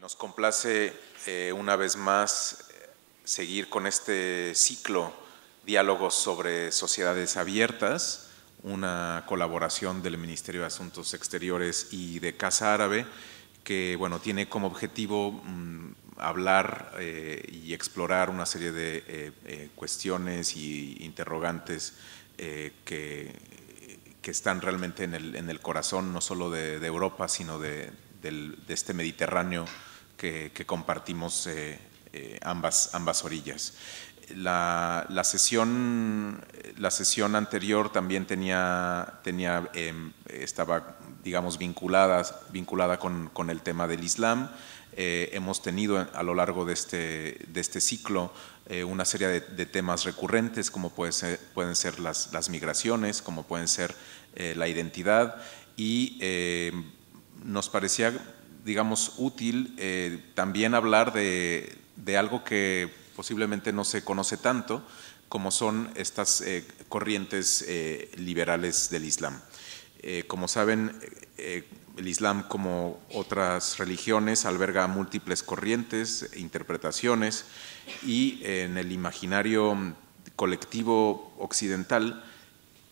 Nos complace una vez más seguir con este ciclo Diálogos sobre Sociedades Abiertas, una colaboración del Ministerio de Asuntos Exteriores y de Casa Árabe que tiene como objetivo hablar y explorar una serie de cuestiones y interrogantes que están realmente en el corazón no solo de Europa, sino de este Mediterráneo que compartimos ambas orillas. La sesión anterior también estaba, digamos, vinculada con el tema del Islam. Hemos tenido a lo largo de este ciclo una serie de temas recurrentes, como pueden ser las migraciones, como pueden ser la identidad, y nos parecía, digamos, útil también hablar de algo que posiblemente no se conoce tanto, como son estas corrientes liberales del Islam. Como saben, el Islam, como otras religiones, alberga múltiples corrientes, interpretaciones, y en el imaginario colectivo occidental,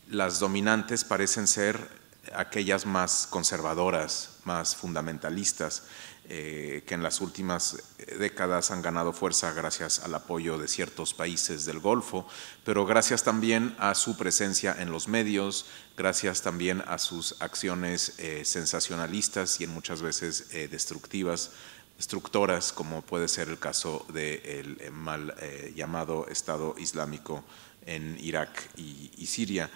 las dominantes parecen ser aquellas más conservadoras, más fundamentalistas, que en las últimas décadas han ganado fuerza gracias al apoyo de ciertos países del Golfo, pero gracias también a su presencia en los medios, gracias también a sus acciones sensacionalistas y muchas veces destructoras, como puede ser el caso del mal llamado Estado Islámico en Irak y Siria.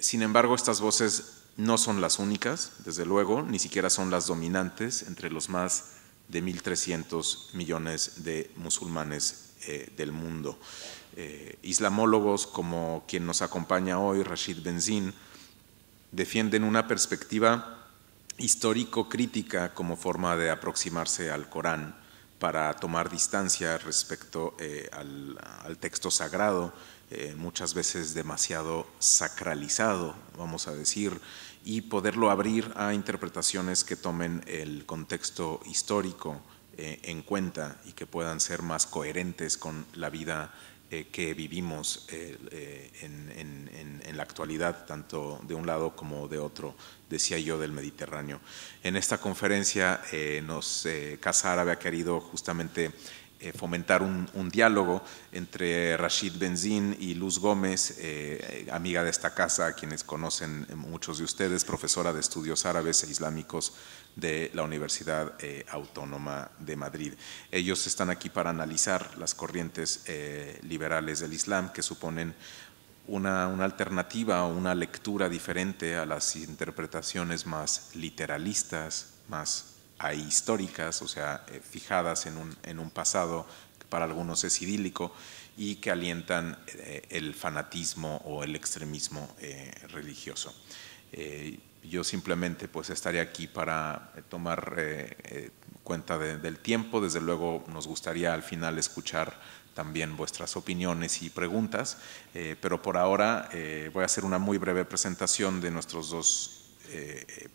Sin embargo, estas voces no son las únicas, desde luego, ni siquiera son las dominantes entre los más de 1.300 millones de musulmanes del mundo. Islamólogos como quien nos acompaña hoy, Rashid Benzine, defienden una perspectiva histórico-crítica como forma de aproximarse al Corán para tomar distancia respecto al texto sagrado, muchas veces demasiado sacralizado, vamos a decir, y poderlo abrir a interpretaciones que tomen el contexto histórico en cuenta y que puedan ser más coherentes con la vida que vivimos en la actualidad, tanto de un lado como de otro, decía yo, del Mediterráneo. En esta conferencia Casa Árabe ha querido justamente fomentar un diálogo entre Rashid Benzine y Luz Gómez, amiga de esta casa, a quienes conocen muchos de ustedes, profesora de estudios árabes e islámicos de la Universidad Autónoma de Madrid. Ellos están aquí para analizar las corrientes liberales del Islam, que suponen una alternativa o una lectura diferente a las interpretaciones más literalistas, más ahistóricas, o sea, fijadas en un pasado que para algunos es idílico y que alientan el fanatismo o el extremismo religioso. Yo simplemente estaré aquí para tomar cuenta del tiempo. Desde luego nos gustaría al final escuchar también vuestras opiniones y preguntas, pero por ahora voy a hacer una muy breve presentación de nuestros dos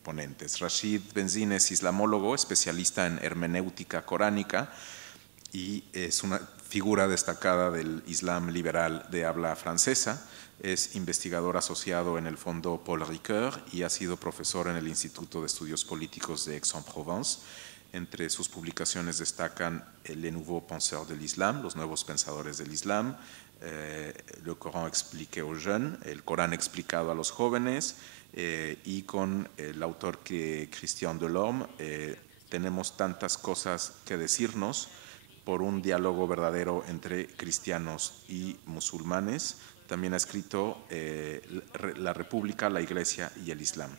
ponentes. Rashid Benzine es islamólogo, especialista en hermenéutica coránica y es una figura destacada del Islam liberal de habla francesa. Es investigador asociado en el Fondo Paul Ricoeur y ha sido profesor en el Instituto de Estudios Políticos de Aix-en-Provence. Entre sus publicaciones destacan Les Nouveaux Penseurs de l'Islam, los nuevos pensadores del Islam, Le Coran expliqué aux jeunes, el Corán explicado a los jóvenes, y con el autor Christian Delorme, tenemos tantas cosas que decirnos por un diálogo verdadero entre cristianos y musulmanes. También ha escrito La República, la Iglesia y el Islam.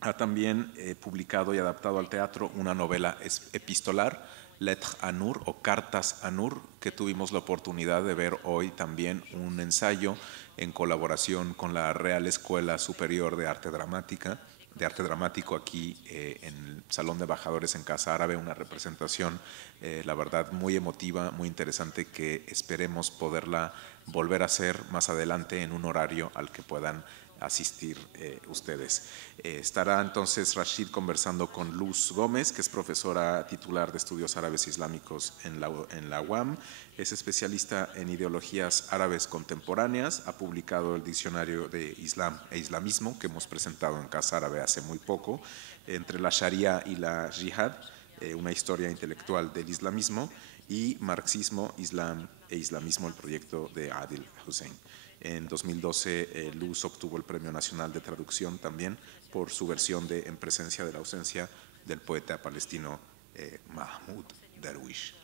Ha también publicado y adaptado al teatro una novela epistolar, Lettres à Nur o Cartas a Nur, que tuvimos la oportunidad de ver hoy también un ensayo en colaboración con la Real Escuela Superior de Arte Dramático aquí en el Salón de Embajadores en Casa Árabe, una representación, la verdad, muy emotiva, muy interesante, que esperemos poderla volver a hacer más adelante en un horario al que puedan asistir ustedes. Estará entonces Rashid conversando con Luz Gómez, que es profesora titular de Estudios Árabes Islámicos en la UAM. Es especialista en ideologías árabes contemporáneas. Ha publicado el Diccionario de Islam e Islamismo, que hemos presentado en Casa Árabe hace muy poco, entre la Sharia y la Jihad, una historia intelectual del islamismo, y Marxismo, Islam e Islamismo, el proyecto de Adil Hussein. En 2012, Luz obtuvo el Premio Nacional de Traducción también por su versión de En presencia de la ausencia del poeta palestino Mahmoud Darwish.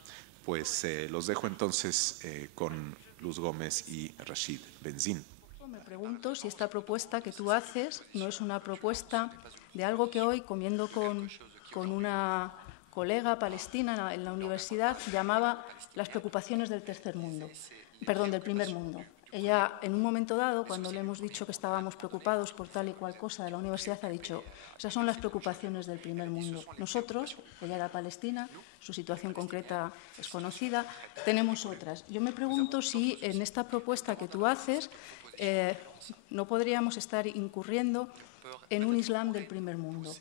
Pues los dejo entonces con Luz Gómez y Rashid Benzine. Me pregunto si esta propuesta que tú haces no es una propuesta de algo que hoy, comiendo con una colega palestina en la universidad, llamaba las preocupaciones del del primer mundo. Ella, en un momento dado, cuando le hemos dicho que estábamos preocupados por tal y cual cosa de la universidad, ha dicho, esas son las preocupaciones del primer mundo. Nosotros, ella era palestina, su situación concreta es conocida, tenemos otras. Yo me pregunto si en esta propuesta que tú haces no podríamos estar incurriendo en un Islam del primer mundo.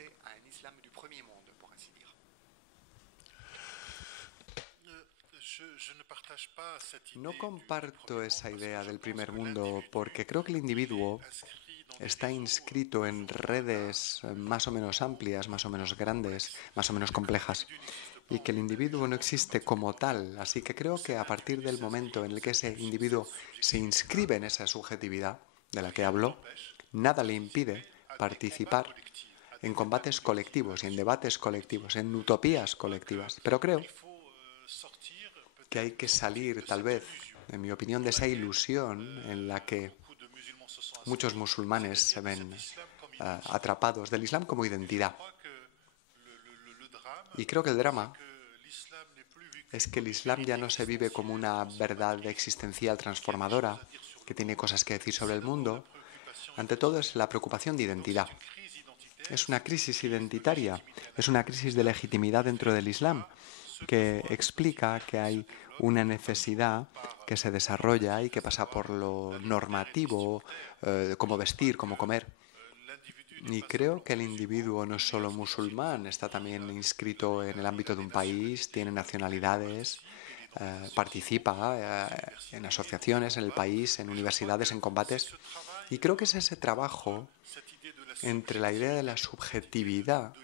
No comparto esa idea del primer mundo porque creo que el individuo está inscrito en redes más o menos amplias, más o menos grandes, más o menos complejas, y que el individuo no existe como tal. Así que creo que a partir del momento en el que ese individuo se inscribe en esa subjetividad de la que hablo, nada le impide participar en combates colectivos y en debates colectivos, en utopías colectivas. Pero creo que hay que salir, tal vez, en mi opinión, de esa ilusión en la que muchos musulmanes se ven atrapados del Islam como identidad. Y creo que el drama es que el Islam ya no se vive como una verdad existencial transformadora que tiene cosas que decir sobre el mundo. Ante todo es la preocupación de identidad. Es una crisis identitaria, es una crisis de legitimidad dentro del Islam que explica que hay una necesidad que se desarrolla y que pasa por lo normativo, cómo vestir, cómo comer. Y creo que el individuo no es solo musulmán, está también inscrito en el ámbito de un país, tiene nacionalidades, participa en asociaciones en el país, en universidades, en combates. Y creo que es ese trabajo entre la idea de la subjetividad,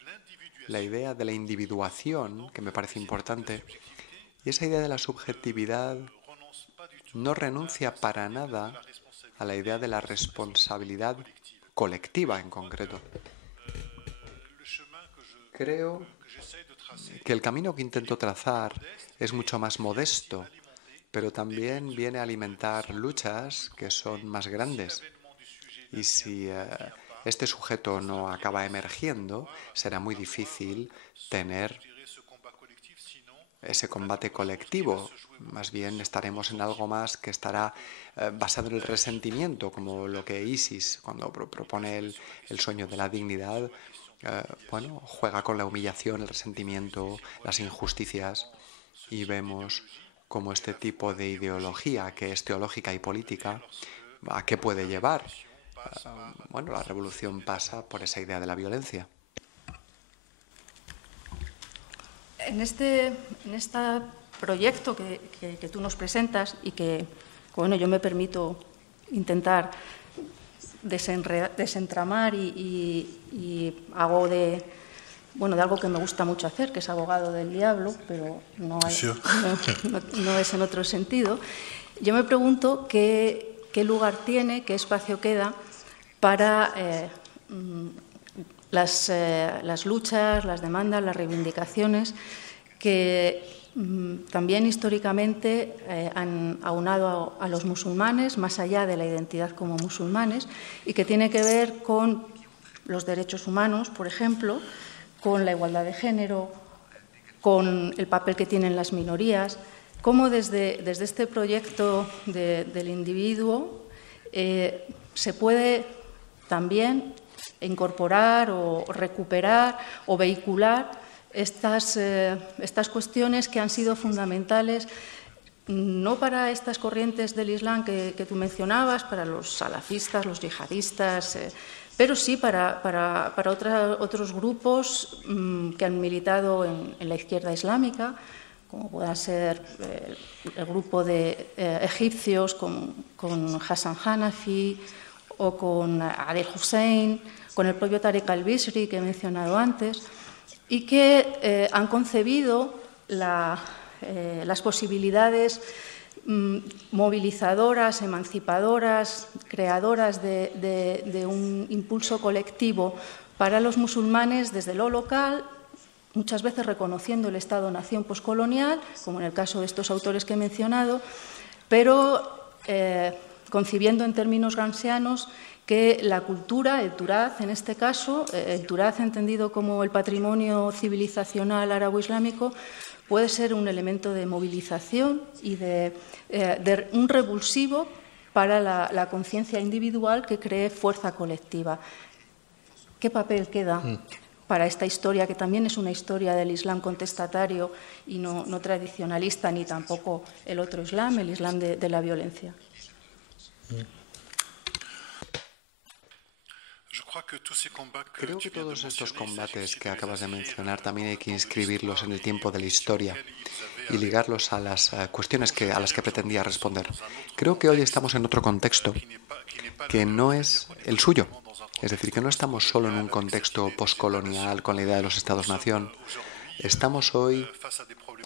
la idea de la individuación, que me parece importante, y esa idea de la subjetividad no renuncia para nada a la idea de la responsabilidad colectiva en concreto. Creo que el camino que intento trazar es mucho más modesto, pero también viene a alimentar luchas que son más grandes. Y si este sujeto no acaba emergiendo, será muy difícil tener ese combate colectivo. Más bien estaremos en algo más que estará basado en el resentimiento, como lo que ISIS, cuando propone el sueño de la dignidad, juega con la humillación, el resentimiento, las injusticias, y vemos cómo este tipo de ideología, que es teológica y política, ¿a qué puede llevar? La revolución pasa por esa idea de la violencia. En este proyecto que tú nos presentas y que, yo me permito intentar desentramar y hago de algo que me gusta mucho hacer, que es abogado del diablo, pero no es en otro sentido. Yo me pregunto qué lugar tiene, qué espacio queda para las luchas, las demandas, las reivindicaciones que también históricamente han aunado a los musulmanes, más allá de la identidad como musulmanes, y que tiene que ver con los derechos humanos, por ejemplo, con la igualdad de género, con el papel que tienen las minorías, cómo desde este proyecto del individuo se puede también incorporar o recuperar o vehicular estas cuestiones que han sido fundamentales no para estas corrientes del Islam que tú mencionabas, para los salafistas, los yihadistas, pero sí para otros grupos que han militado en la izquierda islámica, como pueda ser el grupo de egipcios con Hassan Hanafi o con Ali Hussein, con el propio Tariq al-Bishri que he mencionado antes, y que han concebido las posibilidades movilizadoras, emancipadoras, creadoras de un impulso colectivo para los musulmanes desde lo local, muchas veces reconociendo el Estado-nación poscolonial, como en el caso de estos autores que he mencionado, pero concibiendo en términos gramscianos que la cultura, el Turaz en este caso, el Turaz entendido como el patrimonio civilizacional árabo-islámico, puede ser un elemento de movilización y de un revulsivo para la conciencia individual que cree fuerza colectiva. ¿Qué papel queda para esta historia, que también es una historia del Islam contestatario y no tradicionalista, ni tampoco el otro Islam, el Islam de la violencia? Creo que todos estos combates que acabas de mencionar también hay que inscribirlos en el tiempo de la historia y ligarlos a las cuestiones a las que pretendía responder. Creo que hoy estamos en otro contexto que no es el suyo. Es decir, que no estamos solo en un contexto postcolonial con la idea de los Estados-nación. Estamos hoy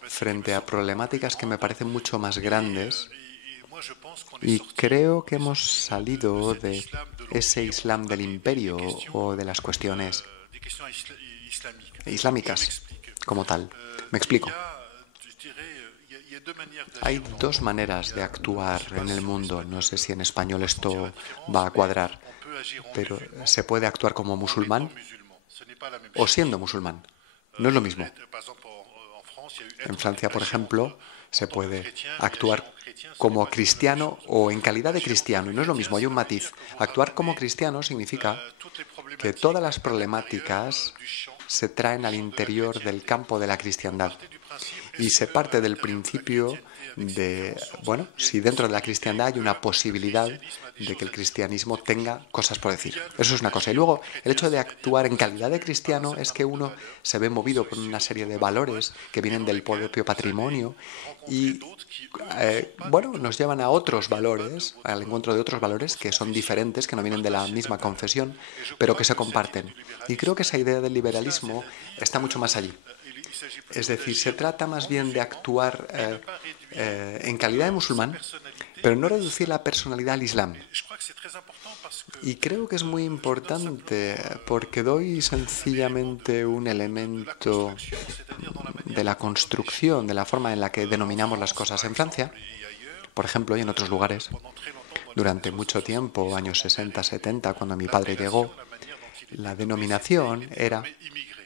frente a problemáticas que me parecen mucho más grandes y creo que hemos salido de ese Islam del imperio o de las cuestiones islámicas como tal. Me explico. Hay dos maneras de actuar en el mundo. No sé si en español esto va a cuadrar, pero se puede actuar como musulmán o siendo musulmán. No es lo mismo. En Francia, por ejemplo, se puede actuar como cristiano o en calidad de cristiano, y no es lo mismo, hay un matiz. Actuar como cristiano significa que todas las problemáticas se traen al interior del campo de la cristiandad y se parte del principio de, bueno, si dentro de la cristiandad hay una posibilidad de que el cristianismo tenga cosas por decir. Eso es una cosa. Y luego, el hecho de actuar en calidad de cristiano es que uno se ve movido por una serie de valores que vienen del propio patrimonio y, bueno, nos llevan a otros valores, al encuentro de otros valores que son diferentes, que no vienen de la misma confesión, pero que se comparten. Y creo que esa idea del liberalismo está mucho más allí. Es decir, se trata más bien de actuar en calidad de musulmán, pero no reducir la personalidad al Islam. Y creo que es muy importante porque doy sencillamente un elemento de la construcción, de la forma en la que denominamos las cosas en Francia, por ejemplo, y en otros lugares. Durante mucho tiempo, años 60, 70, cuando mi padre llegó, la denominación era,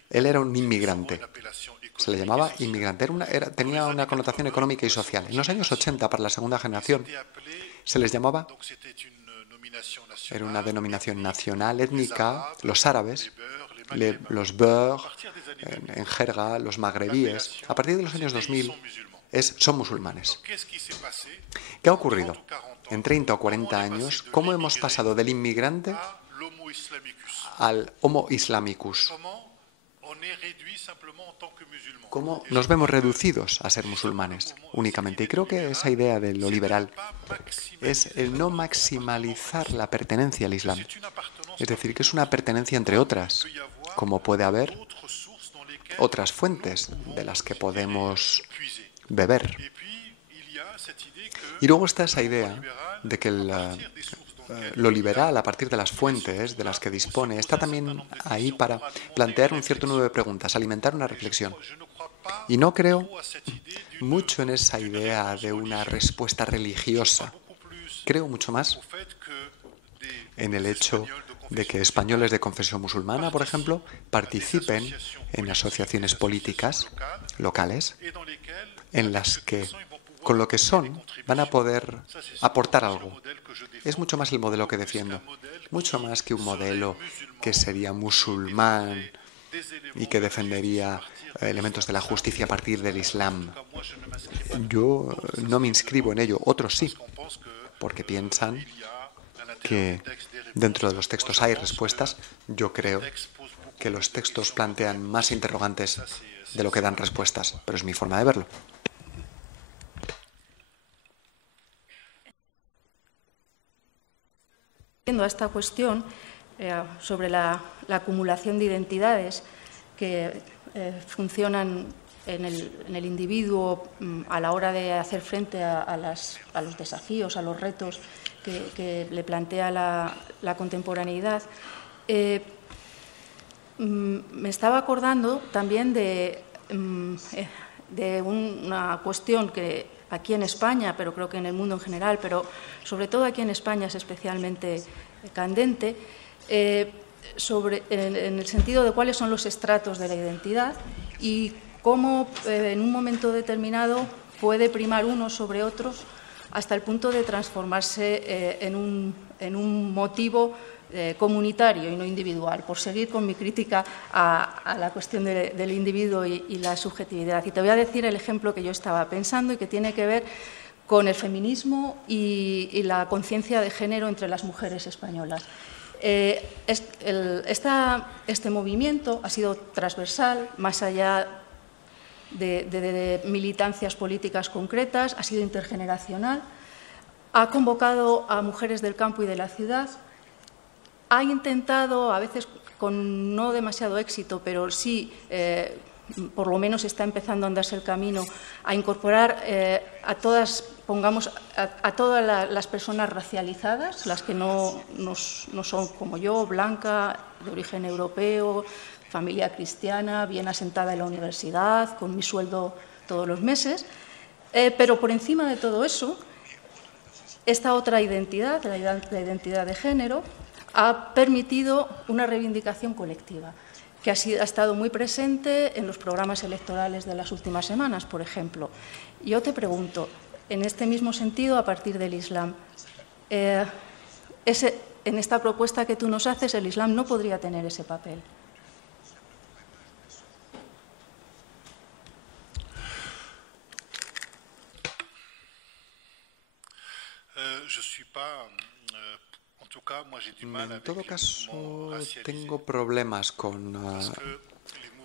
él era un inmigrante. Se le llamaba inmigrante, tenía una connotación económica y social. En los años 80, para la segunda generación, se les llamaba, era una denominación nacional, étnica, los árabes, los beurs, en jerga, los magrebíes. A partir de los años 2000, son musulmanes. ¿Qué ha ocurrido? En 30 o 40 años, ¿cómo hemos pasado del inmigrante al homo islamicus? ¿Cómo nos vemos reducidos a ser musulmanes únicamente? Y creo que esa idea de lo liberal es el no maximalizar la pertenencia al Islam. Es decir, que es una pertenencia entre otras, como puede haber otras fuentes de las que podemos beber. Y luego está esa idea de que lo liberal, a partir de las fuentes de las que dispone, está también ahí para plantear un cierto número de preguntas, alimentar una reflexión. Y no creo mucho en esa idea de una respuesta religiosa. Creo mucho más en el hecho de que españoles de confesión musulmana, por ejemplo, participen en asociaciones políticas locales en las que, con lo que son, van a poder aportar algo. Es mucho más el modelo que defiendo, mucho más que un modelo que sería musulmán y que defendería elementos de la justicia a partir del Islam. Yo no me inscribo en ello, otros sí, porque piensan que dentro de los textos hay respuestas. Yo creo que los textos plantean más interrogantes de lo que dan respuestas, pero es mi forma de verlo. A esta cuestión sobre la acumulación de identidades que funcionan en el individuo a la hora de hacer frente a los desafíos, a los retos que le plantea la contemporaneidad. Me estaba acordando también de una cuestión que aquí en España, pero creo que en el mundo en general, pero sobre todo aquí en España es especialmente candente, en el sentido de cuáles son los estratos de la identidad y cómo en un momento determinado puede primar unos sobre otros hasta el punto de transformarse en un motivo comunitario y no individual, por seguir con mi crítica a la cuestión del individuo y la subjetividad. Y te voy a decir el ejemplo que yo estaba pensando y que tiene que ver con el feminismo y la conciencia de género entre las mujeres españolas. Este movimiento ha sido transversal, más allá de militancias políticas concretas, ha sido intergeneracional, ha convocado a mujeres del campo y de la ciudad, ha intentado, a veces con no demasiado éxito, pero sí, por lo menos está empezando a andarse el camino, a incorporar a todas, a todas las personas racializadas, las que no son como yo, blanca, de origen europeo, familia cristiana, bien asentada en la universidad, con mi sueldo todos los meses. Pero por encima de todo eso, esta otra identidad, la identidad de género, ha permitido una reivindicación colectiva que ha estado muy presente en los programas electorales de las últimas semanas, por ejemplo. Yo te pregunto, en este mismo sentido, a partir del Islam, en esta propuesta que tú nos haces, el Islam no podría tener ese papel. En todo caso, tengo problemas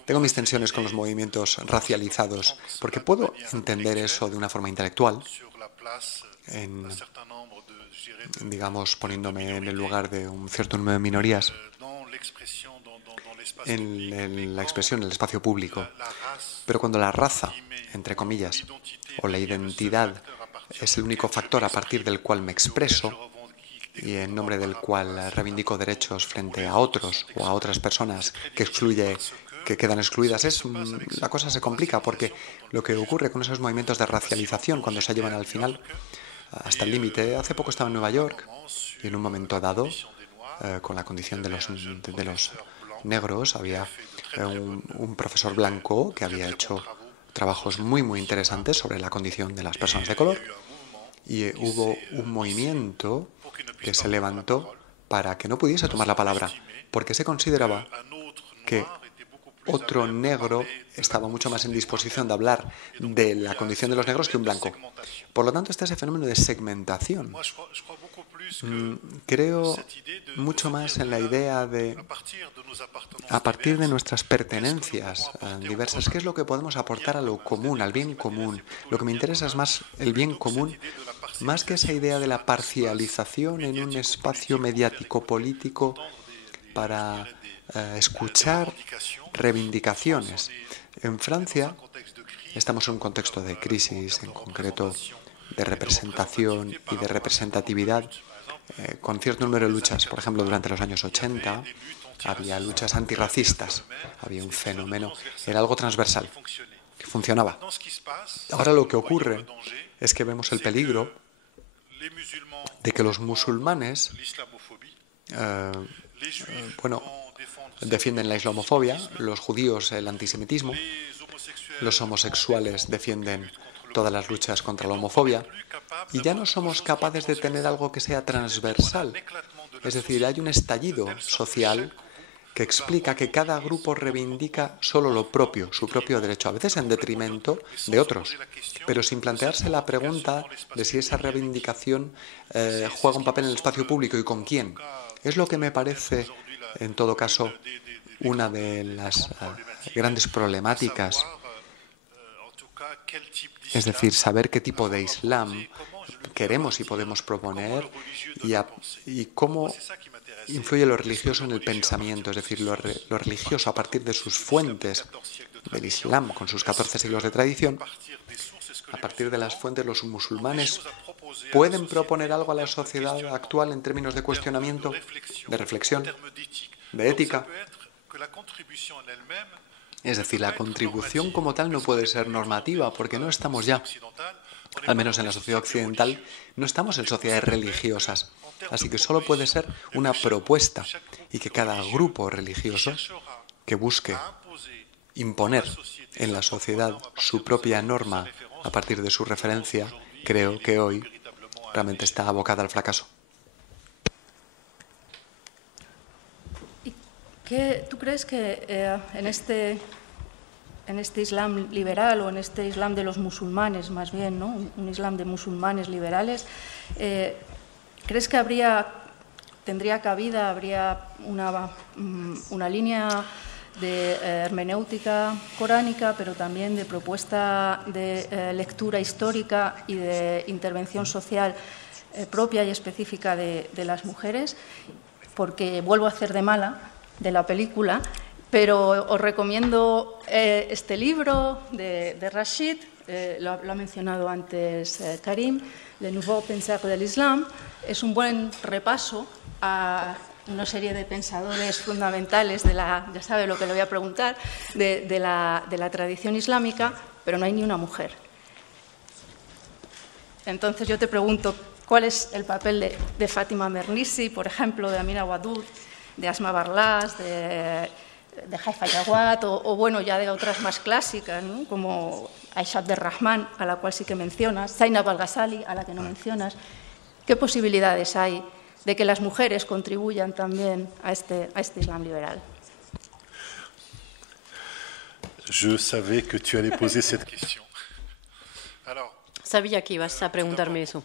tengo mis tensiones con los movimientos racializados, porque puedo entender eso de una forma intelectual, digamos, poniéndome en el lugar de un cierto número de minorías, en la expresión, en el espacio público. Pero cuando la raza, entre comillas, o la identidad es el único factor a partir del cual me expreso, y en nombre del cual reivindico derechos frente a otros o a otras personas que quedan excluidas, la cosa se complica, porque lo que ocurre con esos movimientos de racialización, cuando se llevan al final hasta el límite. Hace poco estaba en Nueva York y en un momento dado, con la condición de los negros, había un profesor blanco que había hecho trabajos muy, muy interesantes sobre la condición de las personas de color, y hubo un movimiento que se levantó para que no pudiese tomar la palabra, porque se consideraba que otro negro estaba mucho más en disposición de hablar de la condición de los negros que un blanco. Por lo tanto, está ese fenómeno de segmentación. Creo mucho más en la idea de, a partir de nuestras pertenencias diversas, qué es lo que podemos aportar a lo común, al bien común. Lo que me interesa es más el bien común, más que esa idea de la parcialización en un espacio mediático político para escuchar reivindicaciones. En Francia estamos en un contexto de crisis, en concreto de representación y de representatividad, con cierto número de luchas. Por ejemplo, durante los años 80 había luchas antirracistas, había un fenómeno, era algo transversal, que funcionaba. Ahora lo que ocurre es que vemos el peligro de que los musulmanes defienden la islamofobia, los judíos el antisemitismo, los homosexuales defienden todas las luchas contra la homofobia, y ya no somos capaces de tener algo que sea transversal. Es decir, hay un estallido social que explica que cada grupo reivindica solo lo propio, su propio derecho, a veces en detrimento de otros, pero sin plantearse la pregunta de si esa reivindicación juega un papel en el espacio público y con quién. Es lo que me parece, en todo caso, una de las grandes problemáticas, es decir, saber qué tipo de Islam queremos y podemos proponer y cómo influye lo religioso en el pensamiento, es decir, lo religioso a partir de sus fuentes del Islam, con sus 14 siglos de tradición. A partir de las fuentes, los musulmanes pueden proponer algo a la sociedad actual en términos de cuestionamiento, de reflexión, de ética. Es decir, la contribución como tal no puede ser normativa, porque no estamos ya, al menos en la sociedad occidental, no estamos en sociedades religiosas. Así que solo puede ser una propuesta y que cada grupo religioso que busque imponer en la sociedad su propia norma a partir de su referencia, creo que hoy realmente está abocada al fracaso. ¿Tú crees que en este Islam liberal o en este Islam de los musulmanes, más bien, ¿no? Un Islam de musulmanes liberales, ¿crees que tendría cabida, habría una línea de hermenéutica coránica, pero también de propuesta de lectura histórica y de intervención social propia y específica de las mujeres? Porque vuelvo a hacer de mala de la película, pero os recomiendo este libro de Rashid, lo ha mencionado antes Karim, Le Nouveau Penseur de l'Islam. Es un buen repaso a una serie de pensadores fundamentales ya sabe lo que le voy a preguntar, de la tradición islámica, pero no hay ni una mujer. Entonces yo te pregunto, ¿cuál es el papel de Fátima Mernissi, por ejemplo, de Amina Wadud, de Asma Barlas, de Haifa Jawad, o bueno, ya de otras más clásicas, ¿no? Como Aisha Abderrahman, a la cual sí que mencionas, Zainab al-Ghazali, a la que no mencionas? ¿Qué posibilidades hay de que las mujeres contribuyan también a este Islam liberal? Je savais que tu allais poser cette question. Sabía que ibas a preguntarme eso.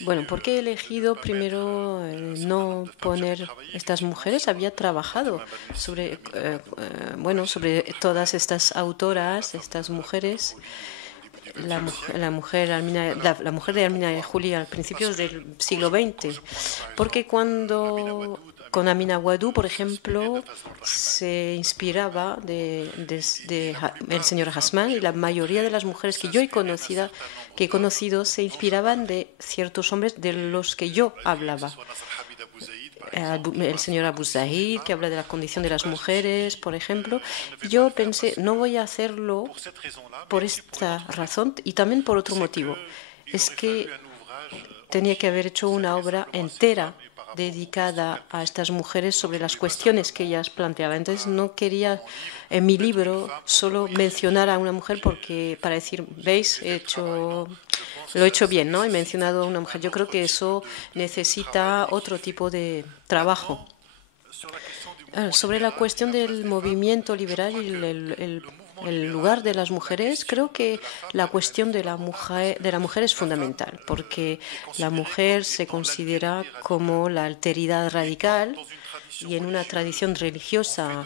Bueno, ¿por qué he elegido primero no poner estas mujeres? Había trabajado sobre todas estas autoras, estas mujeres. La mujer de Amina y Julia a principios del siglo XX. Porque con Amina Wadud, por ejemplo, se inspiraba del señor Hasman, y la mayoría de las mujeres que he conocido se inspiraban de ciertos hombres de los que yo hablaba. El señor Abu Zahid, que habla de la condición de las mujeres, por ejemplo. Yo pensé, no voy a hacerlo por esta razón y también por otro motivo. Es que tenía que haber hecho una obra entera dedicada a estas mujeres sobre las cuestiones que ellas planteaban. Entonces no quería en mi libro solo mencionar a una mujer para decir, veis, lo he hecho bien, ¿no? He mencionado a una mujer. Yo creo que eso necesita otro tipo de trabajo. Sobre la cuestión del movimiento liberal y el lugar de las mujeres, creo que la cuestión de la mujer es fundamental, porque la mujer se considera como la alteridad radical, y en una tradición religiosa,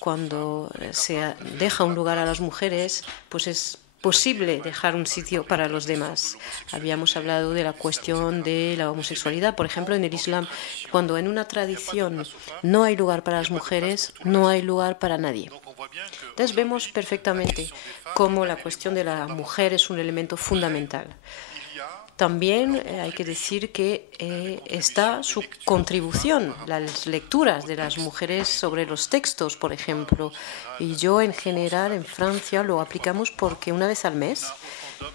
cuando se deja un lugar a las mujeres, pues es posible dejar un sitio para los demás. Habíamos hablado de la cuestión de la homosexualidad, por ejemplo, en el Islam. Cuando en una tradición no hay lugar para las mujeres, no hay lugar para nadie. Entonces vemos perfectamente cómo la cuestión de la mujer es un elemento fundamental. También hay que decir que está su contribución, las lecturas de las mujeres sobre los textos, por ejemplo. Y yo, en general, en Francia lo aplicamos porque una vez al mes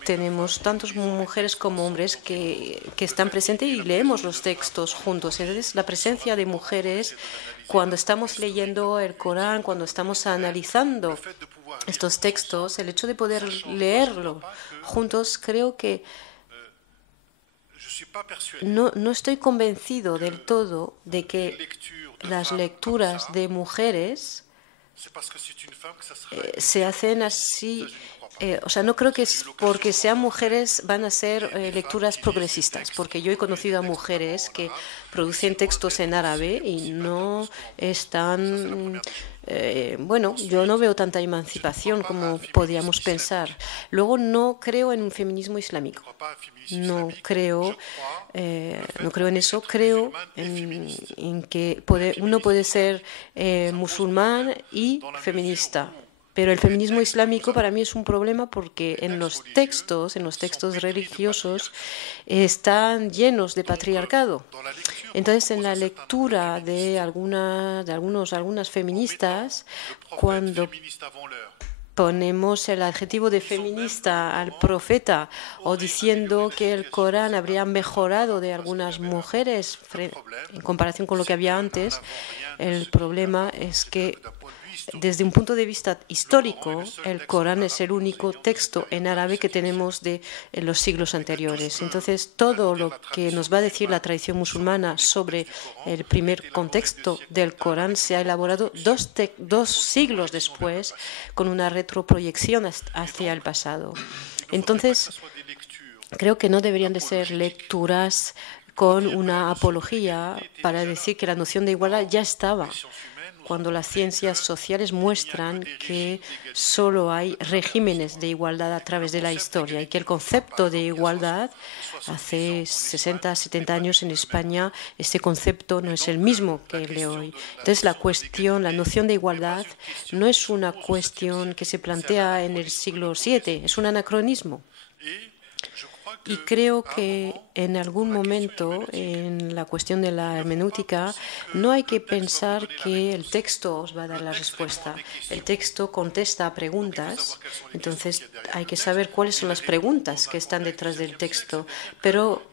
tenemos tantas mujeres como hombres que están presentes y leemos los textos juntos. Entonces, la presencia de mujeres cuando estamos leyendo el Corán, cuando estamos analizando estos textos, el hecho de poder leerlo juntos, creo que no estoy convencido del todo de que las lecturas de mujeres se hacen así. O sea, no creo que es porque sean mujeres van a ser lecturas progresistas, porque yo he conocido a mujeres que producen textos en árabe y no están... bueno, yo no veo tanta emancipación como podríamos pensar. Luego, no creo en un feminismo islámico. No creo en eso. Creo en que uno puede ser musulmán y feminista. Pero el feminismo islámico para mí es un problema porque en los textos religiosos, están llenos de patriarcado. Entonces, en la lectura de algunas feministas, cuando ponemos el adjetivo de feminista al profeta o diciendo que el Corán habría mejorado de algunas mujeres en comparación con lo que había antes, el problema es que desde un punto de vista histórico, el Corán es el único texto en árabe que tenemos de los siglos anteriores. Entonces, todo lo que nos va a decir la tradición musulmana sobre el primer contexto del Corán se ha elaborado dos siglos después, con una retroproyección hacia el pasado. Entonces, creo que no deberían de ser lecturas con una apología para decir que la noción de igualdad ya estaba, cuando las ciencias sociales muestran que solo hay regímenes de igualdad a través de la historia y que el concepto de igualdad hace 60, 70 años en España, este concepto no es el mismo que el de hoy. Entonces, la noción de igualdad no es una cuestión que se plantea en el siglo VII, es un anacronismo. Y creo que en algún momento, en la cuestión de la hermenéutica, no hay que pensar que el texto os va a dar la respuesta. El texto contesta a preguntas, entonces hay que saber cuáles son las preguntas que están detrás del texto. Pero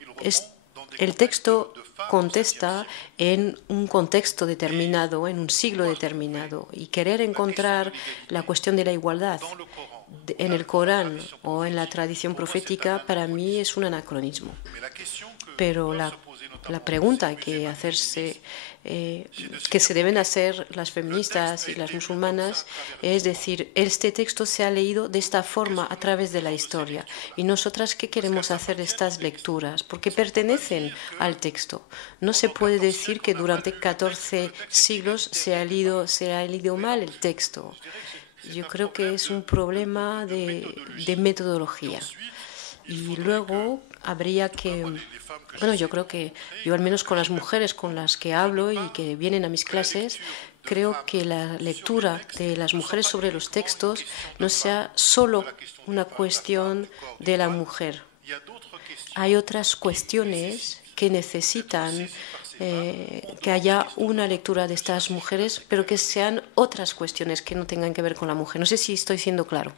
el texto contesta en un contexto determinado, en un siglo determinado. Y querer encontrar la cuestión de la igualdad en el Corán o en la tradición profética, para mí es un anacronismo. Pero la pregunta que se deben hacer las feministas y las musulmanas es decir, este texto se ha leído de esta forma a través de la historia. ¿Y nosotras qué queremos hacer de estas lecturas? Porque pertenecen al texto. No se puede decir que durante 14 siglos se ha leído mal el texto. Yo creo que es un problema de metodología. Y luego habría que... Bueno, yo creo que yo al menos con las mujeres con las que hablo y que vienen a mis clases, creo que la lectura de las mujeres sobre los textos no sea solo una cuestión de la mujer. Hay otras cuestiones que necesitan que haya una lectura de estas mujeres, pero que sean otras cuestiones que no tengan que ver con la mujer. No sé si estoy siendo claro.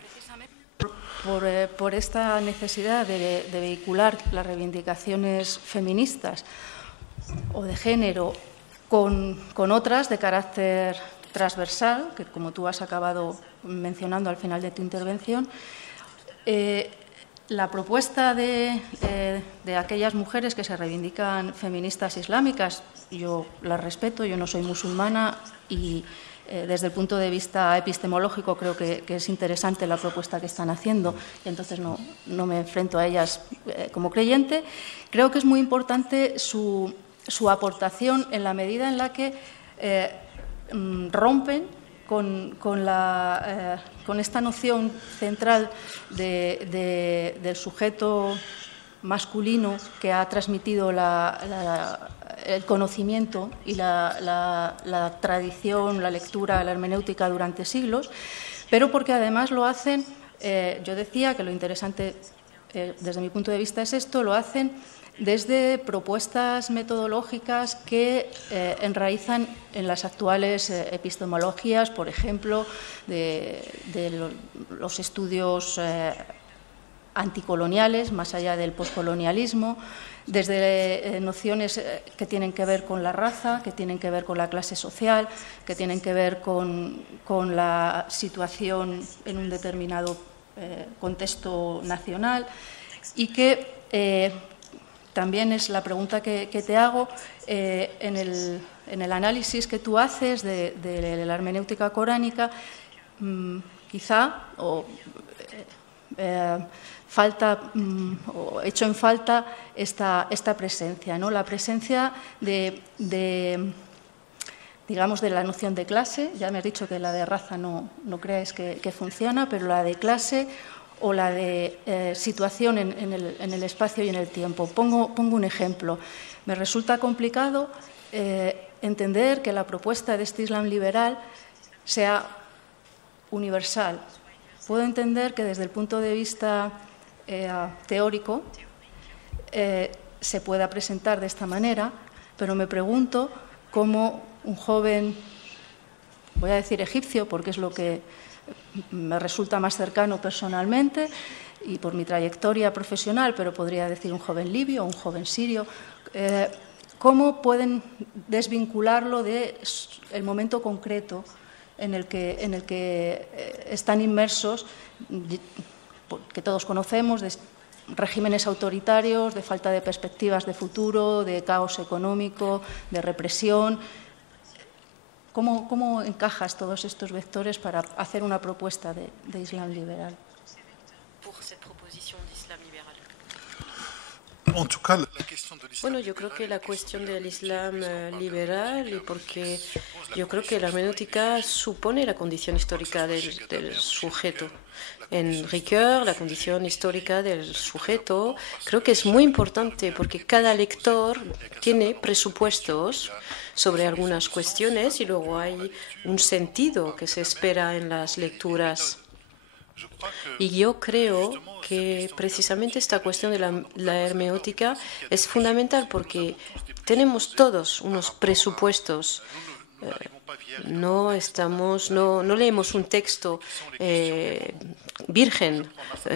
Por esta necesidad de vehicular las reivindicaciones feministas o de género con otras de carácter transversal, que como tú has acabado mencionando al final de tu intervención, la propuesta de aquellas mujeres que se reivindican feministas islámicas, yo las respeto, yo no soy musulmana y desde el punto de vista epistemológico creo que es interesante la propuesta que están haciendo y entonces no me enfrento a ellas como creyente. Creo que es muy importante su aportación en la medida en la que rompen con esta noción central del sujeto masculino que ha transmitido el conocimiento y la tradición, la lectura, la hermenéutica durante siglos, pero porque además lo hacen, yo decía que lo interesante desde mi punto de vista es esto, lo hacen desde propuestas metodológicas que enraizan en las actuales epistemologías, por ejemplo, de los estudios anticoloniales, más allá del poscolonialismo, desde nociones que tienen que ver con la raza, que tienen que ver con la clase social, que tienen que ver con la situación en un determinado contexto nacional y que también es la pregunta que te hago en en el análisis que tú haces de la hermenéutica coránica, quizá falta o echo en falta esta presencia, ¿no? La presencia digamos, de la noción de clase. Ya me has dicho que la de raza no creáis que funciona, pero la de clase o la de situación en el espacio y en el tiempo. Pongo un ejemplo. Me resulta complicado entender que la propuesta de este Islam liberal sea universal. Puedo entender que desde el punto de vista teórico se pueda presentar de esta manera, pero me pregunto cómo un joven, voy a decir egipcio porque es lo que me resulta más cercano personalmente y por mi trayectoria profesional, pero podría decir un joven libio o un joven sirio, cómo pueden desvincularlo del momento concreto en el que están inmersos, que todos conocemos, de regímenes autoritarios, de falta de perspectivas de futuro, de caos económico, de represión. ¿Cómo encajas todos estos vectores para hacer una propuesta de Islam liberal? Bueno, yo creo que la cuestión del Islam liberal, y porque yo creo que la hermenéutica supone la condición histórica del sujeto. En Ricoeur, la condición histórica del sujeto, creo que es muy importante porque cada lector tiene presupuestos sobre algunas cuestiones y luego hay un sentido que se espera en las lecturas. Y yo creo que precisamente esta cuestión de la hermenéutica es fundamental porque tenemos todos unos presupuestos. No leemos un texto virgen,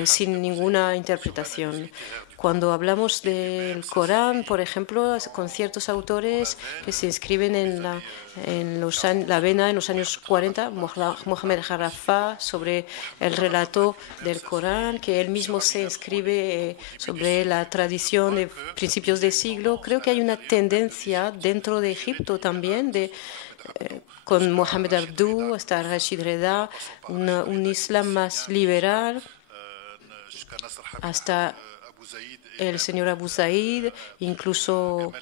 sin ninguna interpretación. Cuando hablamos del Corán, por ejemplo, con ciertos autores que se inscriben en la vena en los años 40, Mohamed Jarrafá, sobre el relato del Corán, que él mismo se inscribe sobre la tradición de principios de siglo, creo que hay una tendencia dentro de Egipto también con Mohamed Abdu hasta Rashid Reda, un Islam más liberal, hasta el señor Abu Zaid, incluso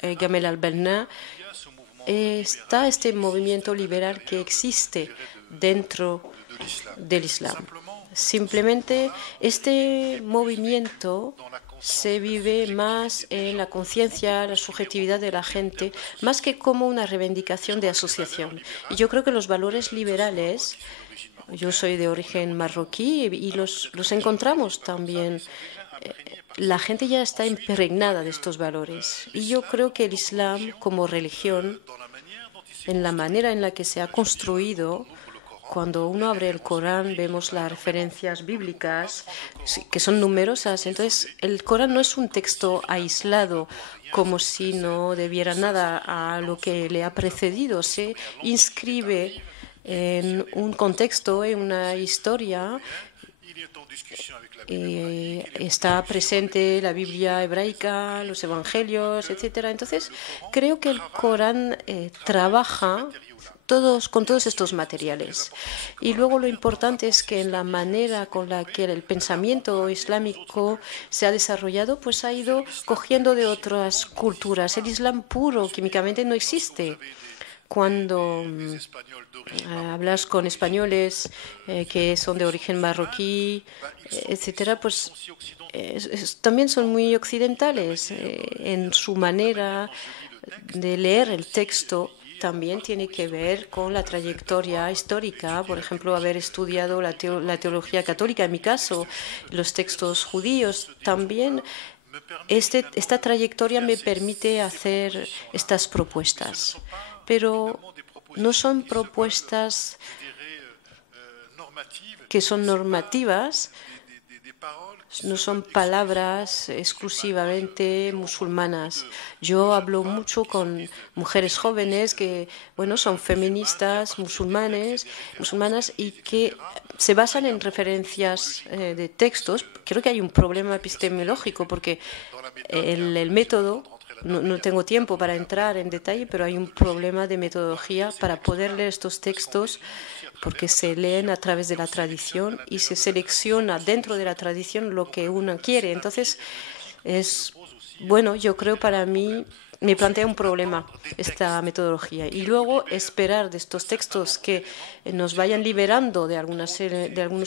Gamel al-Banna. Está este movimiento liberal que existe dentro del Islam. Simplemente este movimiento se vive más en la conciencia, la subjetividad de la gente, más que como una reivindicación de asociación. Y yo creo que los valores liberales, yo soy de origen marroquí y los encontramos también. La gente ya está impregnada de estos valores. Y yo creo que el Islam como religión, en la manera en la que se ha construido, cuando uno abre el Corán vemos las referencias bíblicas que son numerosas. Entonces, el Corán no es un texto aislado, como si no debiera nada a lo que le ha precedido. Se inscribe en un contexto, en una historia. Está presente la Biblia hebraica, los evangelios, etcétera. Entonces, creo que el Corán trabaja con todos estos materiales. Y luego lo importante es que en la manera con la que el pensamiento islámico se ha desarrollado, pues ha ido cogiendo de otras culturas. El Islam puro químicamente no existe. Cuando hablas con españoles que son de origen marroquí, etcétera, pues también son muy occidentales en su manera de leer el texto. También tiene que ver con la trayectoria histórica, por ejemplo, haber estudiado la teología católica, en mi caso, los textos judíos. También esta trayectoria me permite hacer estas propuestas, pero no son propuestas que son normativas, no son palabras exclusivamente musulmanas. Yo hablo mucho con mujeres jóvenes que, bueno, son feministas musulmanas y que se basan en referencias de textos. Creo que hay un problema epistemológico porque el método no tengo tiempo para entrar en detalle, pero hay un problema de metodología para poder leer estos textos, porque se leen a través de la tradición y se selecciona dentro de la tradición lo que uno quiere. Entonces, yo creo para mí me plantea un problema esta metodología. Y luego esperar de estos textos que nos vayan liberando de algunos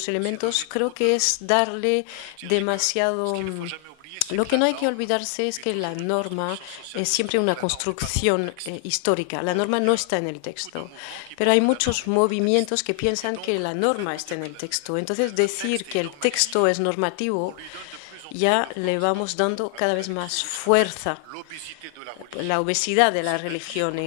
elementos, creo que es darle demasiado. Lo que no hay que olvidarse es que la norma es siempre una construcción histórica. La norma no está en el texto, pero hay muchos movimientos que piensan que la norma está en el texto. Entonces, decir que el texto es normativo ya le vamos dando cada vez más fuerza. La obesidad de la religión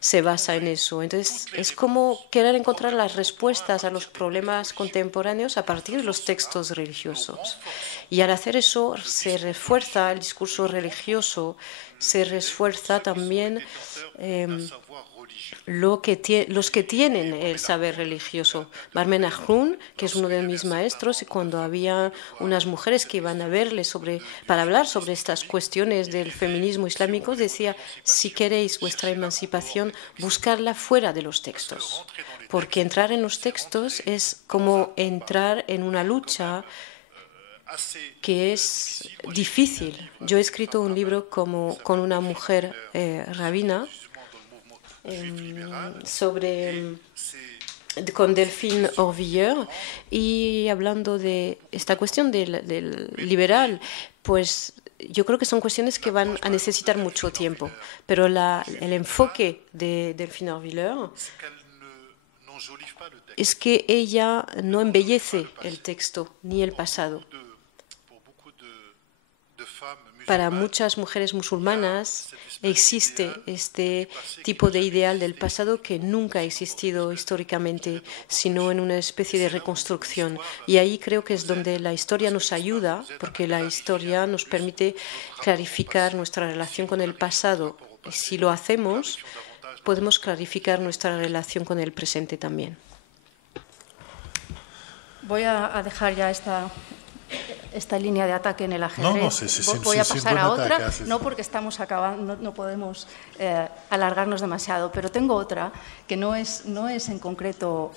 se basa en eso. Entonces, es como querer encontrar las respuestas a los problemas contemporáneos a partir de los textos religiosos. Y al hacer eso, se refuerza el discurso religioso, se refuerza también los que tienen el saber religioso. Barmen Ahrun, que es uno de mis maestros, y cuando había unas mujeres que iban a verle para hablar sobre estas cuestiones del feminismo islámico, decía, si queréis vuestra emancipación, buscarla fuera de los textos. Porque entrar en los textos es como entrar en una lucha que es difícil. Yo he escrito un libro con una mujer rabina, con Delphine Orvilleur, y hablando de esta cuestión del liberal, pues yo creo que son cuestiones que van a necesitar mucho tiempo, pero el enfoque de Delphine Orvilleur es que ella no embellece el texto ni el pasado. Para muchas mujeres musulmanas existe este tipo de ideal del pasado que nunca ha existido históricamente, sino en una especie de reconstrucción. Y ahí creo que es donde la historia nos ayuda, porque la historia nos permite clarificar nuestra relación con el pasado. Si lo hacemos, podemos clarificar nuestra relación con el presente también. Voy a dejar ya esta línea de ataque en el ajedrez. Voy a pasar a otra, no porque estamos acabando, no podemos alargarnos demasiado, pero tengo otra que no es en concreto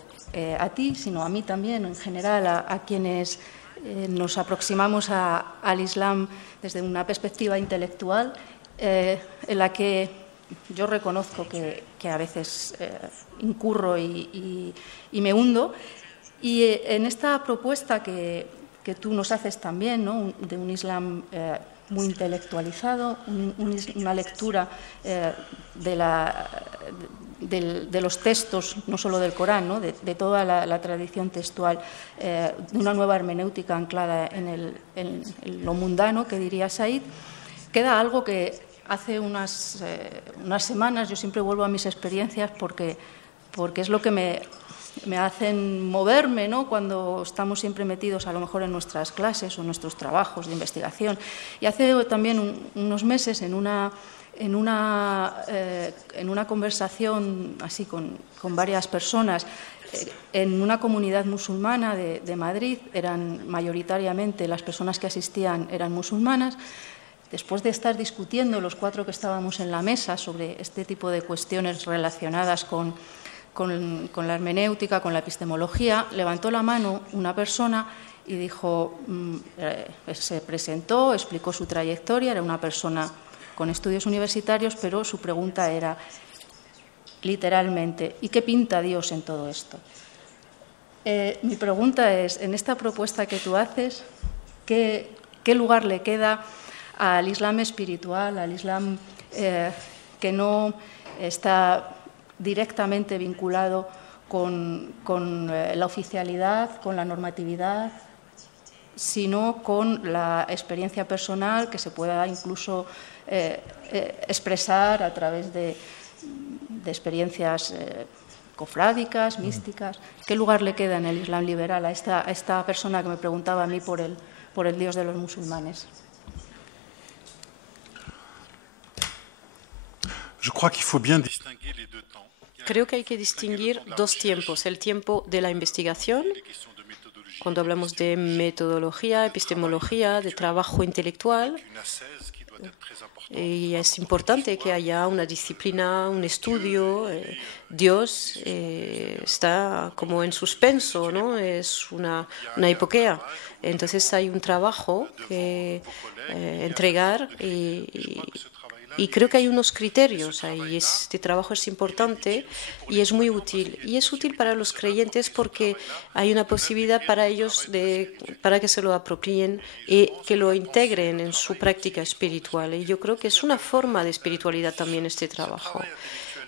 a ti, sino a mí también, en general, a quienes nos aproximamos al Islam desde una perspectiva intelectual, en la que yo reconozco que a veces incurro y me hundo. Y en esta propuesta que tú nos haces también, ¿no?, de un Islam muy intelectualizado, una lectura de los textos, no solo del Corán, ¿no?, de toda la tradición textual, de una nueva hermenéutica anclada en lo mundano, que diría Said, queda algo que hace unas semanas, yo siempre vuelvo a mis experiencias porque es lo que me hacen moverme, ¿no?, cuando estamos siempre metidos a lo mejor en nuestras clases o en nuestros trabajos de investigación. Y hace también unos meses en una conversación así con varias personas en una comunidad musulmana de Madrid, eran mayoritariamente las personas que asistían eran musulmanas. Después de estar discutiendo los 4 que estábamos en la mesa sobre este tipo de cuestiones relacionadas con la hermenéutica, con la epistemología, levantó la mano una persona y dijo, se presentó, explicó su trayectoria, era una persona con estudios universitarios, pero su pregunta era literalmente, ¿y qué pinta Dios en todo esto? Mi pregunta es, en esta propuesta que tú haces, ¿qué lugar le queda al Islam espiritual, al Islam que no está directamente vinculado con la oficialidad, con la normatividad, sino con la experiencia personal que se pueda incluso expresar a través de experiencias cofrádicas, místicas? ¿Qué lugar le queda en el Islam liberal a esta persona que me preguntaba a mí por el Dios de los musulmanes? Creo que hay que distinguir 2 tiempos. El tiempo de la investigación, cuando hablamos de metodología, epistemología, de trabajo intelectual, Y es importante que haya una disciplina, un estudio. Dios está como en suspenso, ¿no? Es una hipoquea. Entonces hay un trabajo que entregar y creo que hay unos criterios ahí. Este trabajo es importante y es muy útil. Y es útil para los creyentes porque hay una posibilidad para ellos para que se lo apropien y que lo integren en su práctica espiritual. Y yo creo que es una forma de espiritualidad también este trabajo.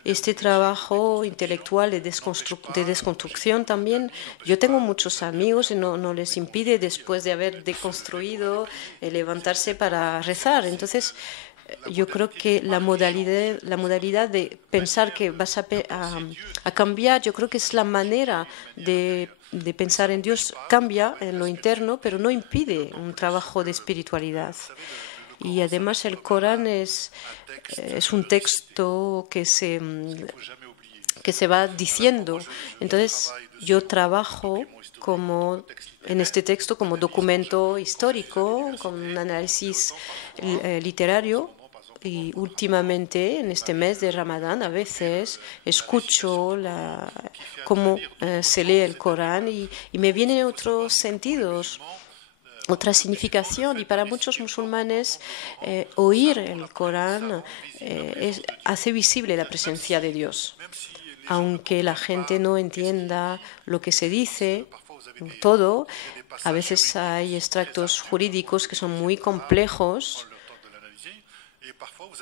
Este trabajo intelectual de desconstrucción también. Yo tengo muchos amigos y no les impide, después de haber deconstruido, levantarse para rezar. Entonces, yo creo que la modalidad de pensar que vas a cambiar, yo creo que es la manera de pensar en Dios, cambia en lo interno, pero no impide un trabajo de espiritualidad. Y además el Corán es un texto que se va diciendo. Entonces yo trabajo en este texto como documento histórico, con un análisis literario. Y últimamente, en este mes de Ramadán, a veces escucho cómo se lee el Corán y me vienen otros sentidos, otra significación. Y para muchos musulmanes, oír el Corán hace visible la presencia de Dios. Aunque la gente no entienda lo que se dice, todo, a veces hay extractos jurídicos que son muy complejos.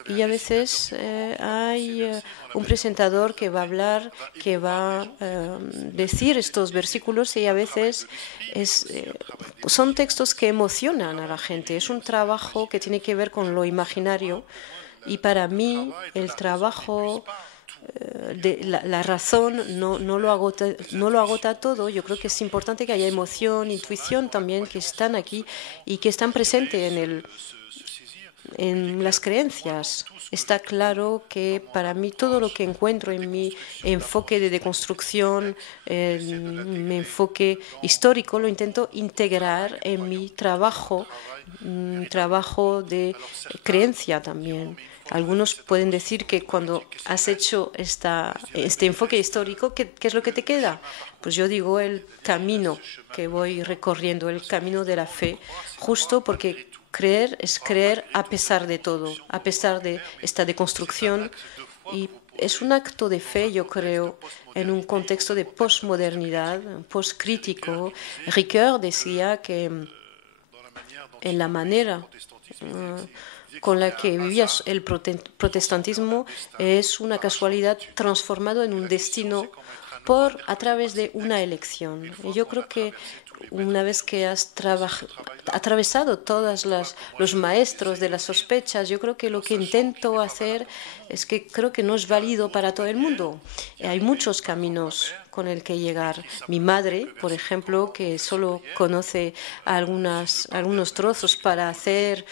Y a veces hay un presentador que va a hablar, que va a decir estos versículos y a veces son textos que emocionan a la gente. Es un trabajo que tiene que ver con lo imaginario y para mí el trabajo de la razón no lo agota todo. Yo creo que es importante que haya emoción, intuición también, que están aquí y que están presentes en las creencias. Está claro que para mí todo lo que encuentro en mi enfoque de deconstrucción, en mi enfoque histórico, lo intento integrar en mi trabajo de creencia también. Algunos pueden decir que cuando has hecho este enfoque histórico, ¿qué es lo que te queda? Pues yo digo el camino que voy recorriendo, el camino de la fe, justo porque creer es creer a pesar de todo, a pesar de esta deconstrucción. Y es un acto de fe, yo creo, en un contexto de posmodernidad, poscrítico. Ricoeur decía que en la manera con la que vivía el protestantismo es una casualidad transformado en un destino a través de una elección. Y yo creo que una vez que has atravesado todos los maestros de las sospechas, yo creo que lo que intento hacer es que creo que no es válido para todo el mundo. Hay muchos caminos con el que llegar. Mi madre, por ejemplo, que solo conoce algunos trozos para hacer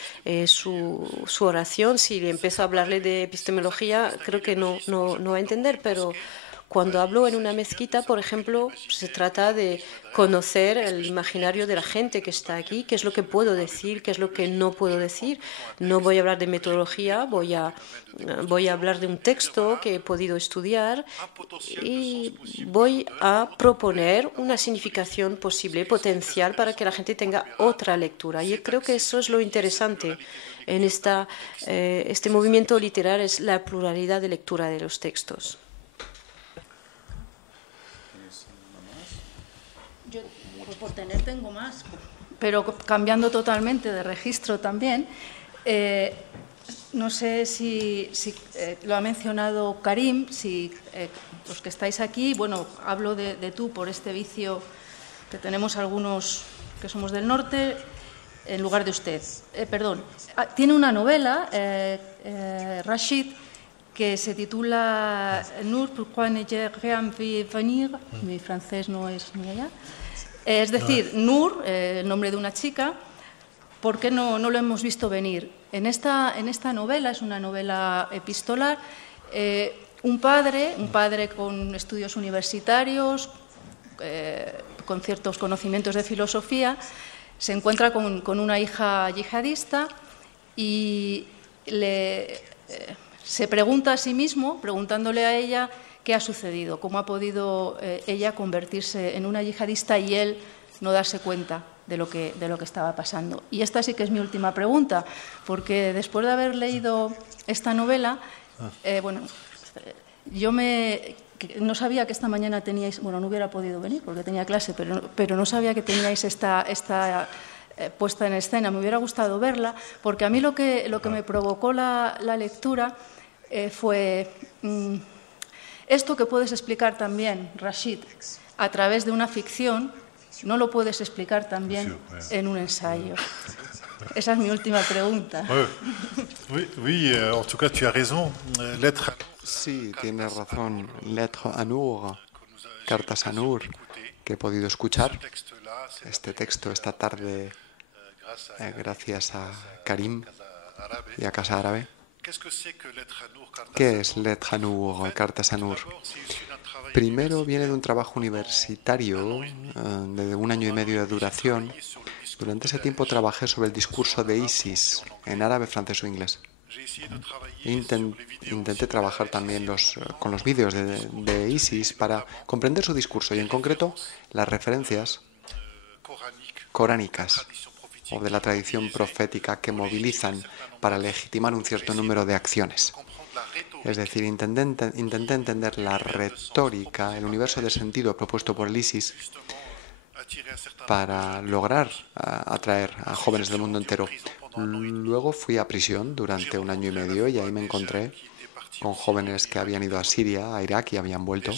su oración, si le empiezo a hablarle de epistemología, creo que no va a entender, pero cuando hablo en una mezquita, por ejemplo, se trata de conocer el imaginario de la gente que está aquí, qué es lo que puedo decir, qué es lo que no puedo decir. No voy a hablar de metodología, voy a hablar de un texto que he podido estudiar y voy a proponer una significación posible, potencial, para que la gente tenga otra lectura. Y creo que eso es lo interesante en este movimiento literario, es la pluralidad de lectura de los textos. Por tener tengo más, pero cambiando totalmente de registro también. No sé si lo ha mencionado Karim, si los que estáis aquí, bueno, hablo de tú por este vicio que tenemos algunos que somos del norte, en lugar de usted. Perdón, tiene una novela, Rashid, que se titula Nour, pourquoi ne rien vu venir? Mi francés no es muy allá. Es decir, Nur, el nombre de una chica, ¿por qué no lo hemos visto venir? En esta novela, es una novela epistolar, un padre con estudios universitarios, con ciertos conocimientos de filosofía, se encuentra con una hija yihadista y se pregunta a sí mismo, preguntándole a ella qué ha sucedido, cómo ha podido ella convertirse en una yihadista y él no darse cuenta de lo que estaba pasando. Y esta sí que es mi última pregunta, porque después de haber leído esta novela, yo no sabía que esta mañana teníais, bueno, no hubiera podido venir porque tenía clase, pero no sabía que teníais esta puesta en escena. Me hubiera gustado verla, porque a mí lo que me provocó la lectura fue esto que puedes explicar también, Rashid, a través de una ficción, no lo puedes explicar también en un ensayo. Esa es mi última pregunta. Oui, en tout cas, tu as raison. Lettre. Sí, tienes razón. Lettre à Nour, cartas a Nour, que he podido escuchar. Este texto esta tarde, gracias a Karim y a Casa Árabe. ¿Qué es Lettre à Nour, cartas a Nour? Primero viene de un trabajo universitario de 1 año y medio de duración. Durante ese tiempo trabajé sobre el discurso de ISIS en árabe, francés o inglés. Intenté trabajar también con los vídeos de ISIS para comprender su discurso y en concreto las referencias coránicas o de la tradición profética que movilizan para legitimar un cierto número de acciones. Es decir, intenté entender la retórica, el universo de sentido propuesto por el ISIS para lograr atraer a jóvenes del mundo entero. Luego fui a prisión durante 1 año y medio y ahí me encontré con jóvenes que habían ido a Siria, a Irak y habían vuelto,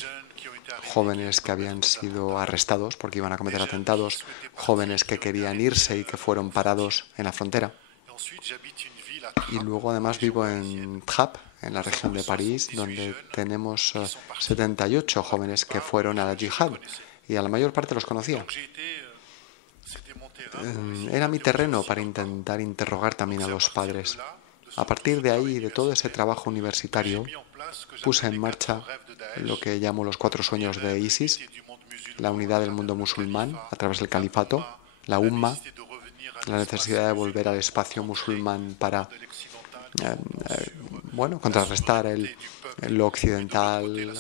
jóvenes que habían sido arrestados porque iban a cometer atentados, jóvenes que querían irse y que fueron parados en la frontera. Y luego además vivo en Trappes, en la región de París, donde tenemos 78 jóvenes que fueron a la yihad y a la mayor parte los conocía. Era mi terreno para intentar interrogar también a los padres. A partir de ahí, de todo ese trabajo universitario, puse en marcha lo que llamo los 4 sueños de ISIS, la unidad del mundo musulmán a través del califato, la Umma, la necesidad de volver al espacio musulmán para contrarrestar lo occidental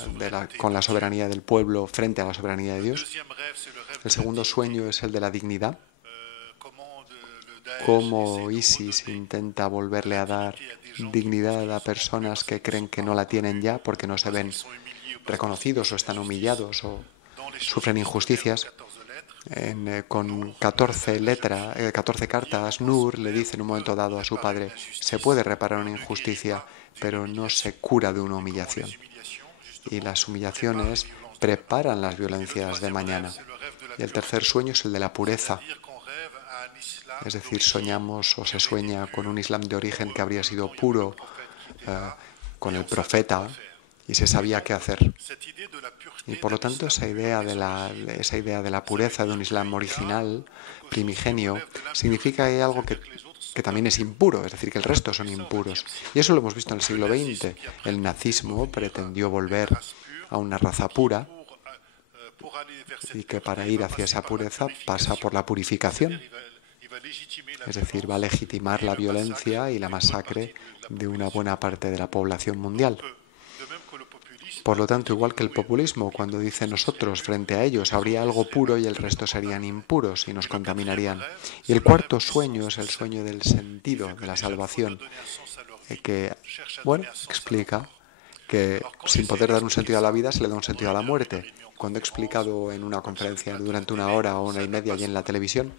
con la soberanía del pueblo frente a la soberanía de Dios. El segundo sueño es el de la dignidad. Cómo ISIS intenta volverle a dar dignidad a personas que creen que no la tienen ya porque no se ven reconocidos o están humillados o sufren injusticias. Con 14 cartas, Nur le dice en un momento dado a su padre: se puede reparar una injusticia, pero no se cura de una humillación. Y las humillaciones preparan las violencias de mañana. Y el tercer sueño es el de la pureza. Es decir, soñamos o se sueña con un Islam de origen que habría sido puro con el profeta y se sabía qué hacer. Y por lo tanto esa idea de la pureza de un Islam original, primigenio, significa que hay algo que también es impuro, es decir, que el resto son impuros. Y eso lo hemos visto en el siglo XX. El nazismo pretendió volver a una raza pura y que para ir hacia esa pureza pasa por la purificación. Es decir, va a legitimar la violencia y la masacre de una buena parte de la población mundial. Por lo tanto, igual que el populismo, cuando dice nosotros frente a ellos habría algo puro y el resto serían impuros y nos contaminarían. Y el cuarto sueño es el sueño del sentido, de la salvación, que, explica que sin poder dar un sentido a la vida se le da un sentido a la muerte. Cuando he explicado en una conferencia durante 1 hora o 1 hora y media y en la televisión,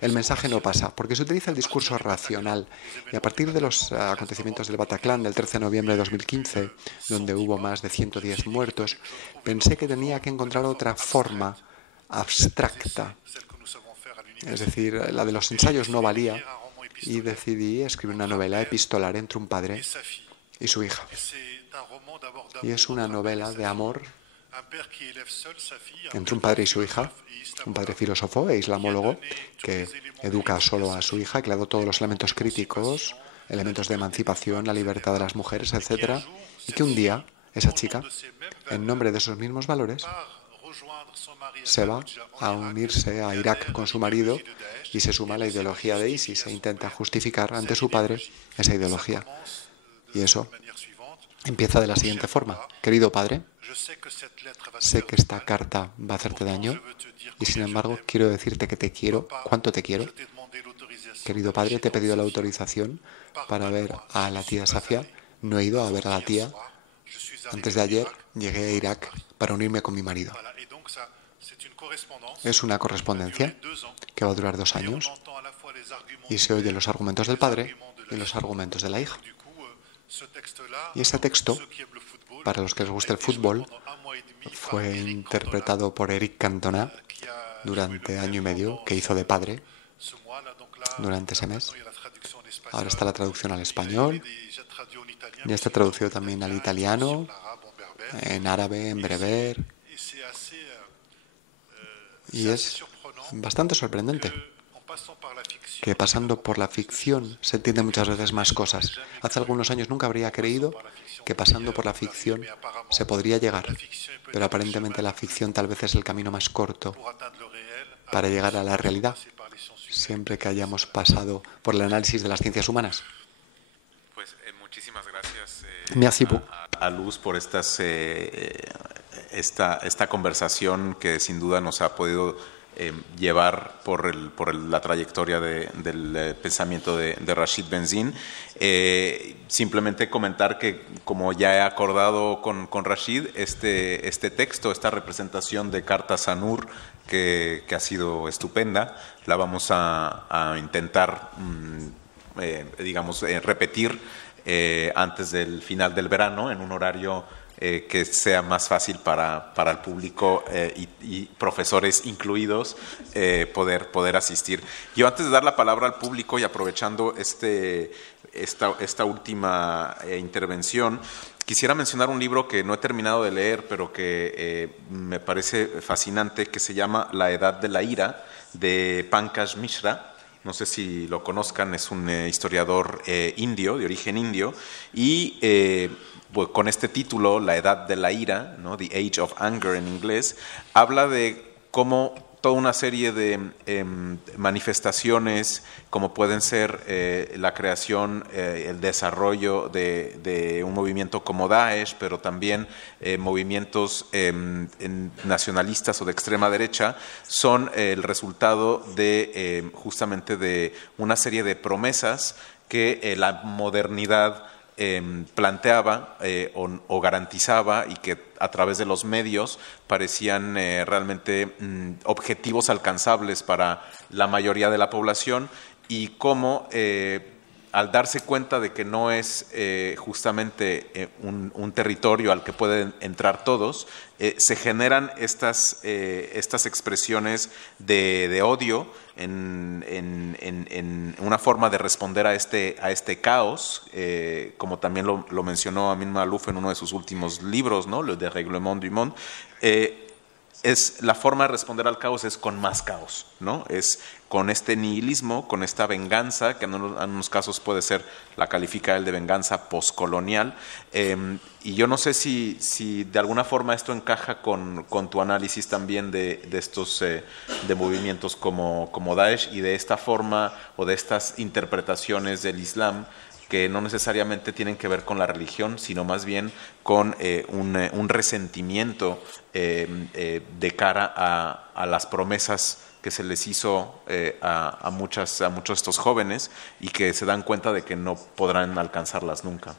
el mensaje no pasa, porque se utiliza el discurso racional. Y a partir de los acontecimientos del Bataclan del 13 de noviembre de 2015, donde hubo más de 110 muertos, pensé que tenía que encontrar otra forma abstracta. Es decir, la de los ensayos no valía y decidí escribir una novela epistolar entre un padre y su hija. Y es una novela de amor entre un padre y su hija, un padre filósofo e islamólogo que educa solo a su hija, que le ha dado todos los elementos críticos, elementos de emancipación, la libertad de las mujeres, etc. Y que un día, esa chica, en nombre de esos mismos valores, se va a unirse a Irak con su marido y se suma a la ideología de ISIS e intenta justificar ante su padre esa ideología. Y eso empieza de la siguiente forma. Querido padre, sé que esta carta va a hacerte daño y sin embargo quiero decirte que te quiero, cuánto te quiero. Querido padre, te he pedido la autorización para ver a la tía Safia. No he ido a ver a la tía. Antes de ayer llegué a Irak para unirme con mi marido. Es una correspondencia que va a durar 2 años y se oyen los argumentos del padre y los argumentos de la hija. Y ese texto, para los que les gusta el fútbol, fue interpretado por Eric Cantona durante 1 año y medio, que hizo de padre durante ese mes. Ahora está la traducción al español, ya está traducido también al italiano, en árabe, en bereber, y es bastante sorprendente que pasando por la ficción se entienden muchas veces más cosas. Hace algunos años nunca habría creído que pasando por la ficción se podría llegar, pero aparentemente la ficción tal vez es el camino más corto para llegar a la realidad, siempre que hayamos pasado por el análisis de las ciencias humanas. Pues muchísimas gracias a Luz por esta conversación que sin duda nos ha podido llevar por la trayectoria del pensamiento de Rashid Benzine. Simplemente comentar que, como ya he acordado con Rashid, este texto, esta representación de Carta Sanur, que ha sido estupenda, la vamos a intentar, repetir antes del final del verano, en un horario que sea más fácil para el público y profesores incluidos poder asistir. Yo, antes de dar la palabra al público y aprovechando esta última intervención, quisiera mencionar un libro que no he terminado de leer, pero que me parece fascinante, que se llama La Edad de la Ira, de Pankaj Mishra. No sé si lo conozcan, es un historiador indio, de origen indio, y con este título, La Edad de la Ira, ¿no? The Age of Anger en inglés, habla de cómo toda una serie de manifestaciones, como pueden ser la creación, el desarrollo de un movimiento como Daesh, pero también movimientos nacionalistas o de extrema derecha, son el resultado de justamente de una serie de promesas que la modernidad planteaba o garantizaba, y que a través de los medios parecían realmente objetivos alcanzables para la mayoría de la población, y cómo al darse cuenta de que no es justamente un territorio al que pueden entrar todos, se generan estas expresiones de odio en una forma de responder a este caos, como también lo mencionó Amin Maalouf en uno de sus últimos libros, ¿no? Le Dérèglement du Monde. Es la forma de responder al caos es con más caos, ¿no? Es con este nihilismo, con esta venganza, que en unos casos puede ser, la califica él de venganza poscolonial. Y yo no sé si de alguna forma esto encaja con tu análisis también de estos de movimientos como Daesh, y de esta forma o de estas interpretaciones del Islam, que no necesariamente tienen que ver con la religión, sino más bien con un resentimiento de cara a las promesas que se les hizo a muchos de estos jóvenes, y que se dan cuenta de que no podrán alcanzarlas nunca.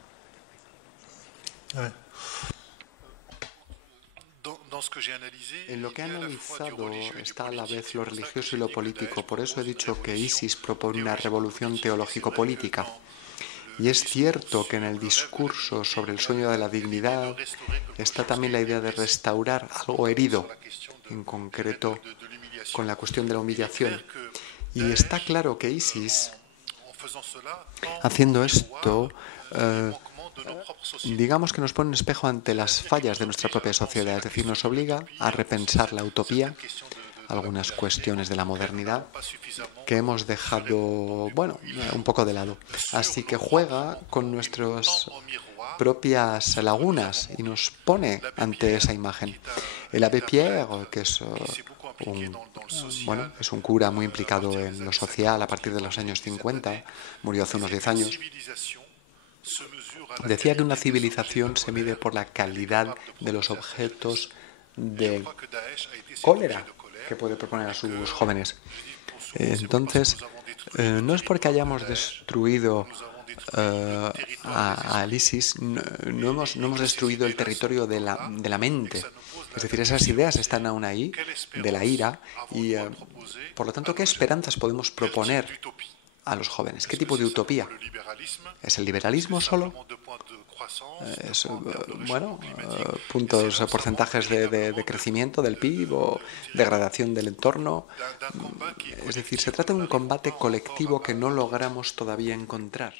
En lo que he analizado está a la vez lo religioso y lo político. Por eso he dicho que ISIS propone una revolución teológico-política. Y es cierto que en el discurso sobre el sueño de la dignidad está también la idea de restaurar algo herido, en concreto con la cuestión de la humillación. Y está claro que ISIS, haciendo esto, digamos que nos pone un espejo ante las fallas de nuestra propia sociedad, es decir, nos obliga a repensar la utopía, algunas cuestiones de la modernidad que hemos dejado, un poco de lado. Así que juega con nuestros propias lagunas y nos pone ante esa imagen. El Abbé Pierre, que es es un cura muy implicado en lo social a partir de los años 50, murió hace unos 10 años, decía que una civilización se mide por la calidad de los objetos de cólera que puede proponer a sus jóvenes. Entonces, no es porque hayamos destruido al ISIS, no hemos destruido el territorio de la mente. Es decir, esas ideas están aún ahí, de la ira, y por lo tanto, ¿qué esperanzas podemos proponer a los jóvenes? ¿Qué tipo de utopía? ¿Es el liberalismo solo? ¿Es, porcentajes de crecimiento del PIB o degradación del entorno? Es decir, se trata de un combate colectivo que no logramos todavía encontrar.